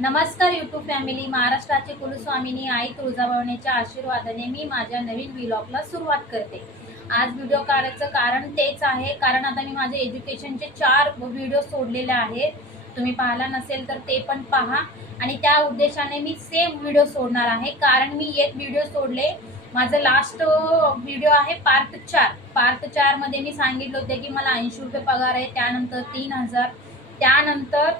नमस्कार YouTube family महाराष्ट्राचे कुलस्वामिनी आई तुळजाभवानीच्या आशीर्वादाने मी माझ्या नवीन व्लॉगला सुरुवात करते. आज व्हिडिओ काढायचं कारण तेच आहे. कारण आता मी माझे एज्युकेशनचे चार व्हिडिओ सोडलेले आहेत. तुम्ही पाहिला नसेल तर ते पण पहा. आणि त्या उद्देशाने मी सेम व्हिडिओ सोडणार आहे. कारण मी एक व्हिडिओ सोडले. माझं लास्ट व्हिडिओ आहे पार्ट चार. पार्ट चारमध्ये मी सांगितलं होतं की मला ऐंशी रुपये पगार आहे. त्यानंतर तीन हजार. त्यानंतर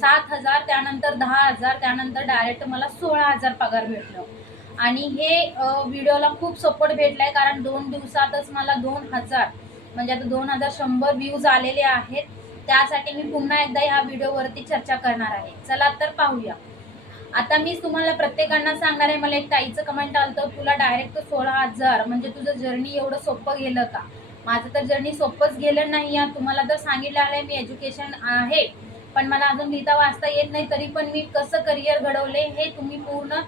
सात हजार त्यानंतर दहा हजार त्यानंतर डायरेक्ट मला सोळा हजार पगार भेटलं. आणि हे व्हिडिओला खूप सपोर्ट भेटला आहे कारण दोन दिवसातच मला दोन हजार म्हणजे आता दोन हजार शंभर व्ह्यूज आलेले आहेत. त्यासाठी मी पुन्हा एकदा ह्या व्हिडिओवरती चर्चा करणार आहे. चला तर पाहूया. आता मी तुम्हाला प्रत्येकांना सांगणार आहे मला एक ताईचं कमेंट आलं तर तुला डायरेक्ट सोळा हजार म्हणजे तुझं जर्नी एवढं सोपं गेलं का? माझं तर जर्नी सोपंच गेलं नाही या तुम्हाला तर सांगितलं आहे मी एज्युकेशन आहे. पण मला अजून लिहिता वाचता येत नाही तरी पण मी कसं करिअर घडवले हे तुम्ही पूर्ण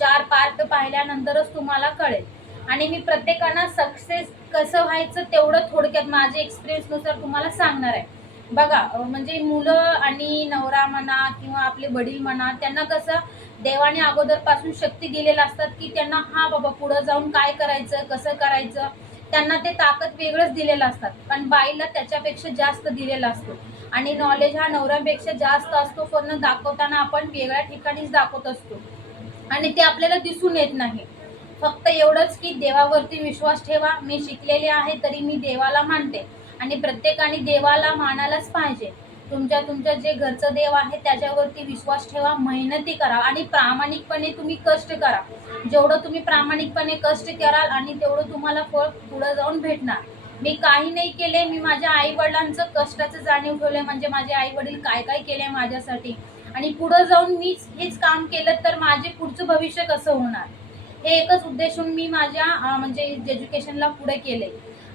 चार पार्ट पाहिल्यानंतरच तुम्हाला कळेल. आणि मी प्रत्येकांना सक्सेस कसं व्हायचं तेवढं थोडक्यात माझ्या एक्सपिरियन्सनुसार तुम्हाला सांगणार आहे. बघा म्हणजे मुलं आणि नवरा म्हणा किंवा आपले वडील म्हणा त्यांना कसं देवाने अगोदरपासून शक्ती दिलेल्या असतात की त्यांना हा बाबा पुढं जाऊन काय करायचं कसं करायचं? त्यांना ते ताकद वेगळंच दिलेलं असतात. पण बाईला त्याच्यापेक्षा जास्त दिलेला असतो. आणि नॉलेज हा नवऱ्यापेक्षा जास्त असतो. पण दाखवताना आपण वेगळ्या ठिकाणीच दाखवत असतो. आणि ते आपल्याला दिसून येत नाही. फक्त एवढंच की देवावरती विश्वास ठेवा. मी शिकलेले आहे तरी मी देवाला मानते. आणि प्रत्येकाने देवाला मानायलाच पाहिजे. तुमच्या तुमच्या जे घरचं देव आहे त्याच्यावरती विश्वास ठेवा मेहनती करा आणि प्रामाणिकपणे तुम्ही कष्ट करा. जेवढं तुम्ही प्रामाणिकपणे कष्ट कराल आणि तेवढं तुम्हाला फळ पुढं जाऊन भेटणार. मी काही नाही केले मी माझ्या आई वडिलांचं कष्टाचं जाणीव ठेवले म्हणजे माझे आई वडील काय काय केले माझ्यासाठी. आणि पुढं जाऊन मीच हेच काम केलं तर माझे पुढचं भविष्य कसं होणार? हे एकच उद्देशून मी माझ्या म्हणजे एज्युकेशनला पुढे केले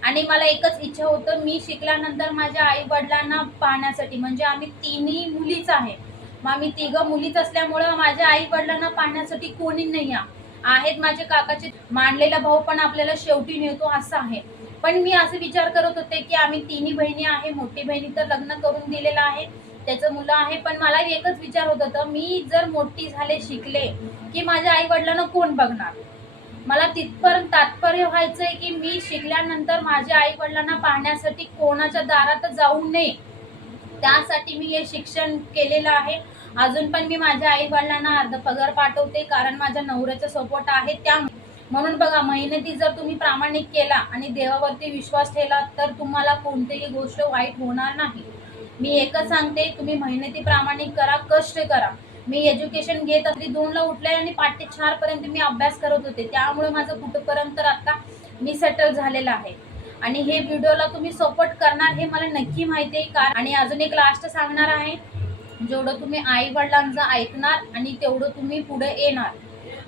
आणि मला एकच इच्छा होतं मी शिकल्यानंतर माझ्या आई वडिलांना पाहण्यासाठी. म्हणजे आम्ही तिन्ही मुलीच आहे. मग आम्ही तिघं मुलीच असल्यामुळं माझ्या आई वडिलांना पाहण्यासाठी कोणी नाही आहे. आहेत माझे काकाचे मांडलेला भाऊ पण आपल्याला शेवटी नेतो असं आहे. पण मी असं विचार करत होते की आम्ही तिन्ही बहिणी आहे मोठी बहिणी तर लग्न करून दिलेलं आहे त्याचं मुलं आहे पण मला एकच विचार होत होता मी जर मोठी झाले शिकले की माझ्या आई वडिलांना कोण बघणार? मला तिथपर्यंत तात्पर्य व्हायचंय की मी शिकल्यानंतर माझ्या आई वडिलांना पाहण्यासाठी कोणाच्या दारात जाऊ नये. त्यासाठी मी हे शिक्षण केलेलं आहे. अजून पण मी माझ्या आई वडिलांना अर्ध पगार पाठवते कारण माझ्या नवऱ्याचा सपोर्ट आहे त्या म्हणून बघा मेहनती जर तुम्ही प्रामाणिक केला आणि देवावरती विश्वास ठेवला तर तुम्हाला कोणतीही गोष्ट वाईट होणार नाही. मी एकच सांगते तुम्ही मेहनती प्रामाणिक करा कष्ट करा. मी एज्युकेशन घेत असली दोनला उठले आणि पाटे चार पर्यंत मी अभ्यास करत होते. त्यामुळे माझं कुठंपर्यंत आता मी सेटल झालेलं आहे. आणि हे व्हिडिओला तुम्ही सपोर्ट करणार हे मला नक्की माहिती आहे. कारण आणि अजून एक लास्ट सांगणार आहे. जेवढं तुम्ही आई वडिलांचं ऐकणार आणि तेवढं तुम्ही पुढे येणार.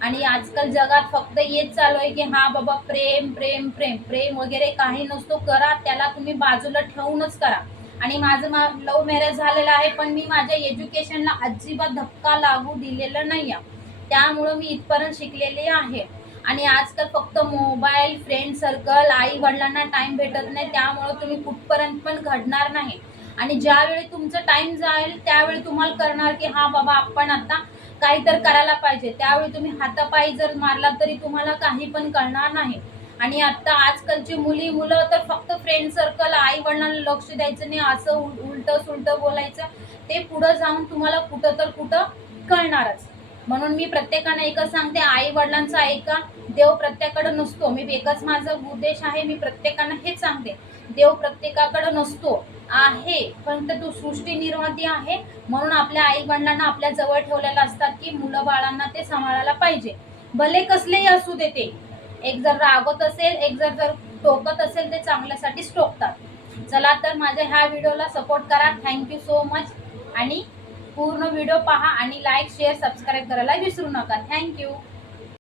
आणि आजकाल जगात फक्त येत चालू आहे की हा बाबा प्रेम प्रेम प्रेम प्रेम वगैरे काही नसतो करा त्याला तुम्ही बाजूला ठेवूनच करा. आणि माझं मा लव्ह मॅरेज झालेलं आहे पण मी माझ्या एज्युकेशनला अजिबात धक्का लागू दिलेला नाही आहे. त्यामुळं मी इथपर्यंत शिकलेली आहे. आणि आजकाल फक्त मोबाईल फ्रेंड सर्कल आई वडिलांना टाइम भेटत नाही त्यामुळं तुम्ही कुठपर्यंत पण घडणार नाही. आणि ज्यावेळी तुमचं टाइम जाईल त्यावेळी तुम्हाला करणार की हा बाबा आपण आता काही तर करायला पाहिजे. त्यावेळी तुम्ही हातापायी जर मारला तरी तुम्हाला काही पण कळणार नाही. आणि आता आजकालची मुली मुलं तर फक्त फ्रेंड सर्कल आई वडिलांना लक्ष द्यायचं नाही असं उल उलटं सुलटं बोलायचं. ते पुढं जाऊन तुम्हाला कुठं तर कुठं कळणारच. म्हणून मी प्रत्येकाने एकच सांगते आई वडिलांचं ऐका. देव प्रत्येकाकडे नसतो. मी एकच माझा उद्देश आहे मी प्रत्येकांना हेच सांगते. देव प्रत्येकाकडे नसतो. आहे. परंतु तो सृष्टी निर्माती आहे. म्हणून आपल्या आई वडिलांना आपल्या जवळ ठेवलेलं असतात की मुलं बाळांना ते सांभाळायला पाहिजे. भले कसलेही असू दे ते. एक जर रागवत असेल एक जर जर टोकत असेल ते चांगल्यासाठीच टोकतात. चला तर माझ्या ह्या व्हिडिओला सपोर्ट करा. थँक्यू सो मच आणि पूर्ण व्हिडिओ पहा आणि लाईक शेअर सबस्क्राईब करायला विसरू नका. थँक्यू